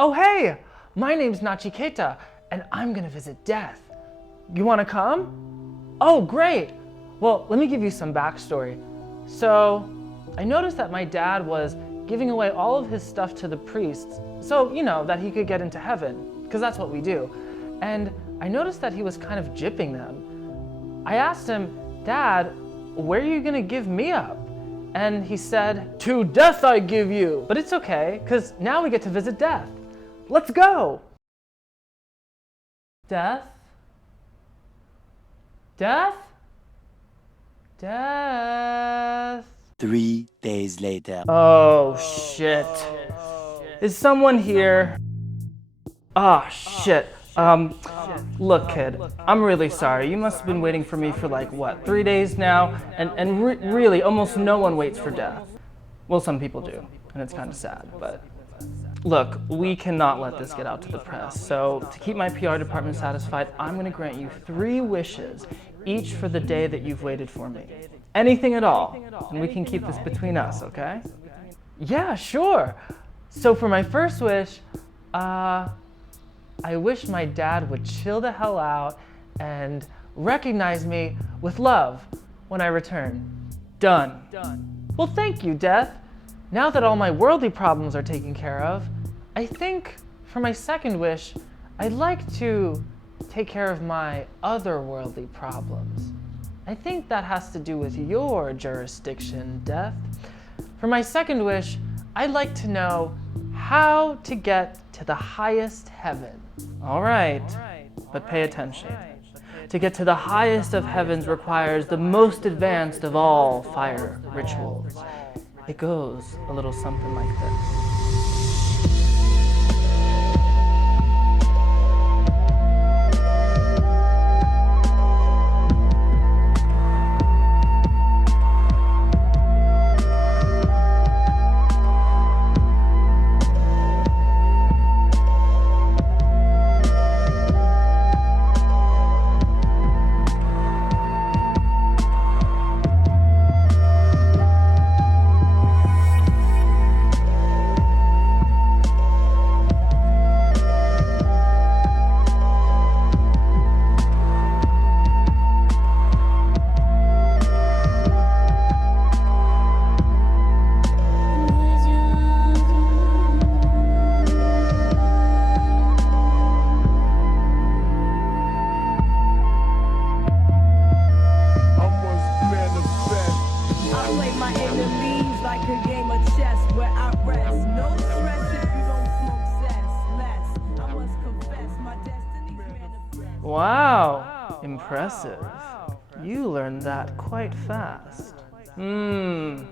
Oh hey, my name's Nachiketa, and I'm gonna visit death. You wanna come? Oh great! Well, let me give you some backstory. So, I noticed that my dad was giving away all of his stuff to the priests, so, that he could get into heaven, because that's what we do. And I noticed that he was kind of gypping them. I asked him, Dad, where are you gonna give me up? And he said, to death I give you. But it's okay, because now we get to visit death. Let's go! Death? Death? Death? 3 days later. Oh shit. Is someone here? Ah, shit. Look kid, I'm really sorry. You must have been waiting for me for 3 days now? And really, almost no one waits for death. Well, some people do, and it's kind of sad, but... Look, we cannot let this get out to the press, so to keep my PR department satisfied, I'm gonna grant you 3 wishes, each for the day that you've waited for me. Anything at all, and we can keep this between us, okay? Yeah, sure. So for my first wish, I wish my dad would chill the hell out and recognize me with love when I return. Done. Well, thank you, Death. Now that all my worldly problems are taken care of, I think for my second wish, I'd like to take care of my otherworldly problems. I think that has to do with your jurisdiction, Death. For my second wish, I'd like to know how to get to the highest heaven. All right, but pay attention. To get to the highest of heavens requires the most advanced of all fire rituals. It goes a little something like this. Wow, impressive. You learned that quite fast. You're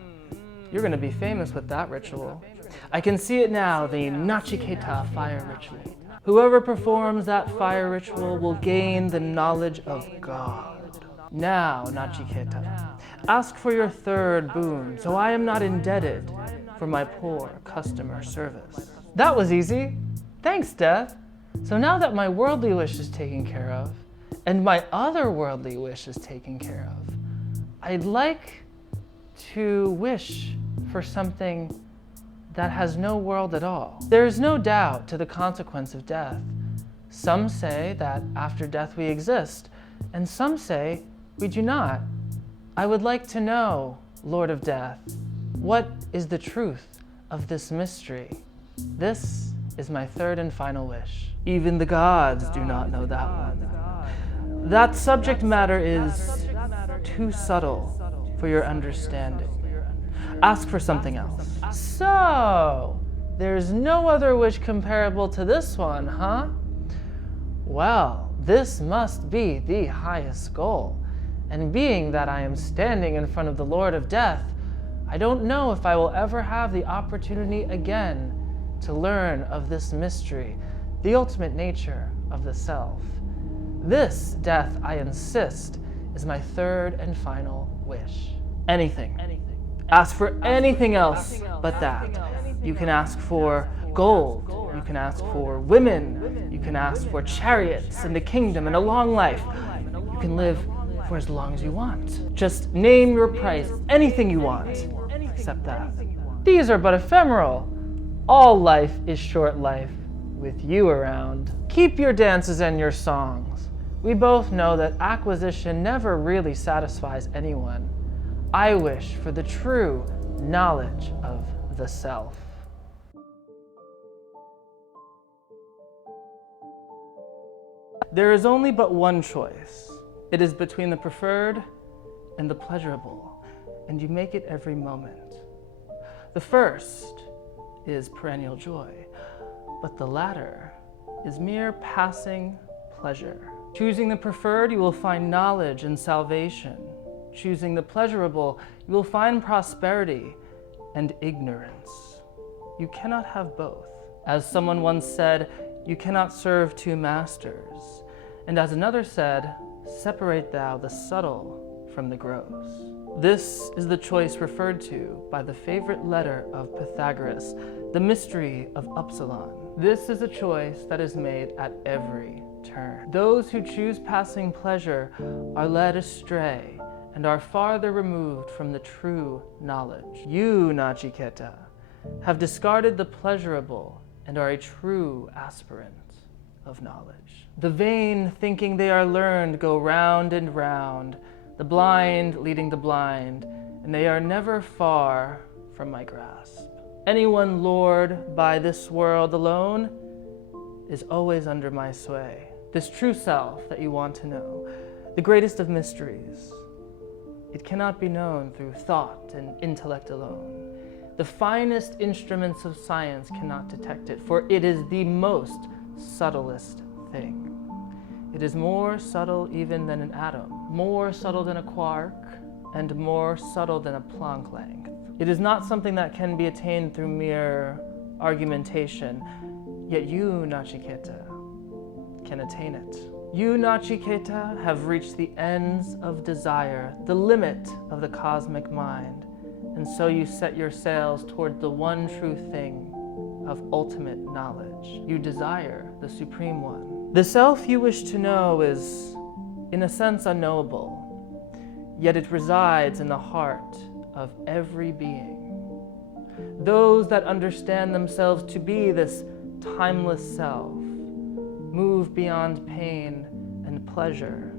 gonna be famous with that ritual. I can see it now, the Nachiketa fire ritual. Whoever performs that fire ritual will gain the knowledge of God. Now, Nachiketa, ask for your third boon, so I am not indebted for my poor customer service. That was easy. Thanks, Death. So now that my worldly wish is taken care of, and my otherworldly wish is taken care of, I'd like to wish for something that has no world at all. There is no doubt to the consequence of death. Some say that after death we exist, and some say we do not. I would like to know, Lord of Death, what is the truth of this mystery? This is my third and final wish. Even the gods do not know that one. That subject matter is too subtle for your understanding. Ask for something else. So, there's no other wish comparable to this one, huh? Well, this must be the highest goal. And being that I am standing in front of the Lord of Death, I don't know if I will ever have the opportunity again to learn of this mystery, the ultimate nature of the self. This, Death, I insist, is my third and final wish. Anything. Ask for anything else but that. You can ask for gold, you can ask for women, you can ask for chariots and a kingdom and a long life. You can live for as long as you want. Just name your price, anything you want, except that. These are but ephemeral. All life is short life. with you around. Keep your dances and your songs. We both know that acquisition never really satisfies anyone. I wish for the true knowledge of the self. There is only but one choice. It is between the preferred and the pleasurable, and you make it every moment. The first is perennial joy, but the latter is mere passing pleasure. Choosing the preferred, you will find knowledge and salvation. Choosing the pleasurable, you will find prosperity and ignorance. You cannot have both. As someone once said, you cannot serve two masters. And as another said, separate thou the subtle from the gross. This is the choice referred to by the favorite letter of Pythagoras, the mystery of Upsilon. This is a choice that is made at every turn. Those who choose passing pleasure are led astray and are farther removed from the true knowledge. You, Nachiketa, have discarded the pleasurable and are a true aspirant of knowledge. The vain, thinking they are learned, go round and round, the blind leading the blind, and they are never far from my grasp. Anyone lured by this world alone is always under my sway. This true self that you want to know, the greatest of mysteries, it cannot be known through thought and intellect alone. The finest instruments of science cannot detect it, for it is the most subtlest thing. It is more subtle even than an atom, more subtle than a quark, and more subtle than a Planck length. It is not something that can be attained through mere argumentation, yet you, Nachiketa, can attain it. You, Nachiketa, have reached the ends of desire, the limit of the cosmic mind, and so you set your sails toward the one true thing of ultimate knowledge. You desire the Supreme One. The self you wish to know is, in a sense, unknowable, yet it resides in the heart of every being. Those that understand themselves to be this timeless self move beyond pain and pleasure.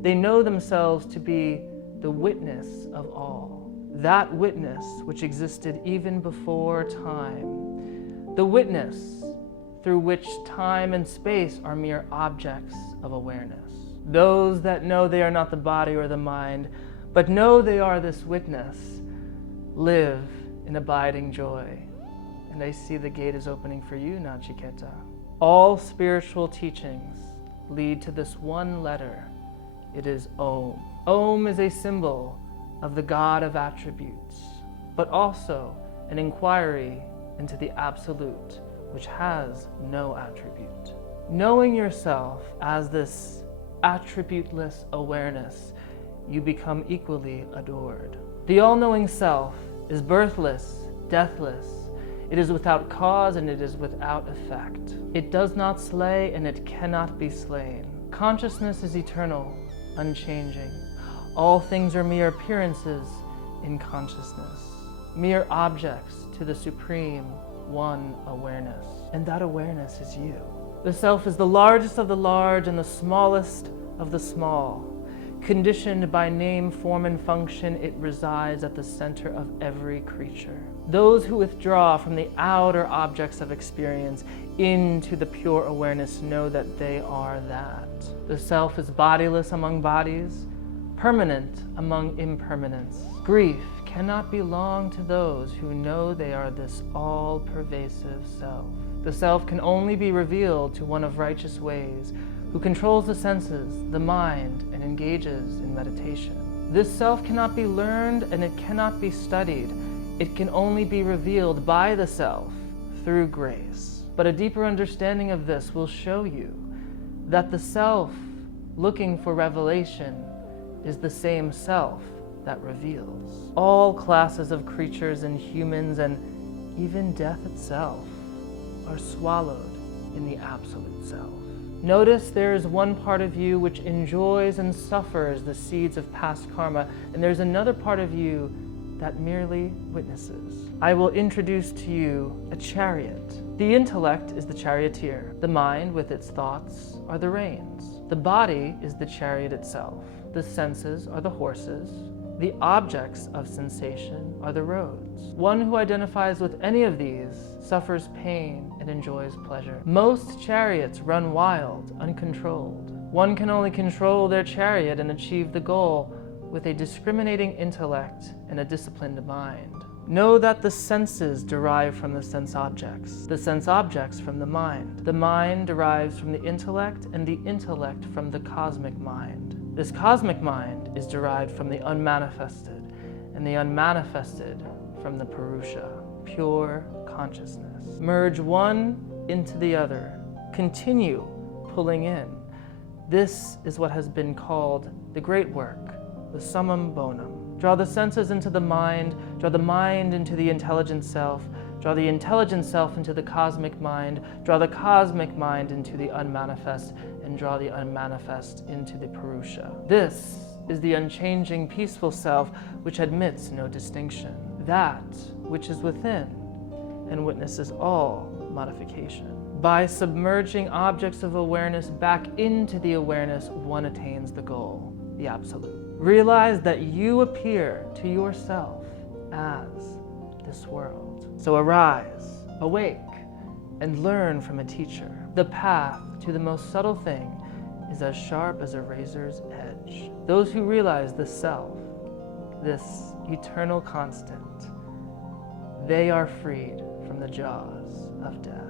They know themselves to be the witness of all, that witness which existed even before time, the witness through which time and space are mere objects of awareness. Those that know they are not the body or the mind, but know they are this witness, live in abiding joy. And I see the gate is opening for you, Nachiketa. All spiritual teachings lead to this one letter. It is Om. Om is a symbol of the God of attributes, but also an inquiry into the absolute, which has no attribute. Knowing yourself as this attributeless awareness, you become equally adored. The all-knowing self is birthless, deathless. It is without cause and it is without effect. It does not slay and it cannot be slain. Consciousness is eternal, unchanging. All things are mere appearances in consciousness, mere objects to the supreme one awareness. And that awareness is you. The self is the largest of the large and the smallest of the small. Conditioned by name, form, and function, it resides at the center of every creature. Those who withdraw from the outer objects of experience into the pure awareness know that they are that. The self is bodiless among bodies, permanent among impermanence. Grief cannot belong to those who know they are this all-pervasive self. The self can only be revealed to one of righteous ways, who controls the senses, the mind, and engages in meditation. This self cannot be learned and it cannot be studied. It can only be revealed by the self through grace. But a deeper understanding of this will show you that the self looking for revelation is the same self that reveals. All classes of creatures and humans and even death itself are swallowed in the absolute self. Notice there is one part of you which enjoys and suffers the seeds of past karma, and there's another part of you that merely witnesses. I will introduce to you a chariot. The intellect is the charioteer. The mind, with its thoughts, are the reins. The body is the chariot itself. The senses are the horses. The objects of sensation are the roads. One who identifies with any of these suffers pain and enjoys pleasure. Most chariots run wild, uncontrolled. One can only control their chariot and achieve the goal with a discriminating intellect and a disciplined mind. Know that the senses derive from the sense objects from the mind. The mind derives from the intellect, and the intellect from the cosmic mind. This cosmic mind is derived from the unmanifested, and the unmanifested from the Purusha, pure consciousness. Merge one into the other. Continue pulling in. This is what has been called the great work, the summum bonum. Draw the senses into the mind, draw the mind into the intelligent self, draw the intelligent self into the cosmic mind, draw the cosmic mind into the unmanifest, and draw the unmanifest into the Purusha. This is the unchanging, peaceful self which admits no distinction, that which is within and witnesses all modification. By submerging objects of awareness back into the awareness, one attains the goal, the absolute. Realize that you appear to yourself as this world. So arise, awake, and learn from a teacher. The path to the most subtle thing is as sharp as a razor's edge. Those who realize the self, this eternal constant, they are freed from the jaws of death.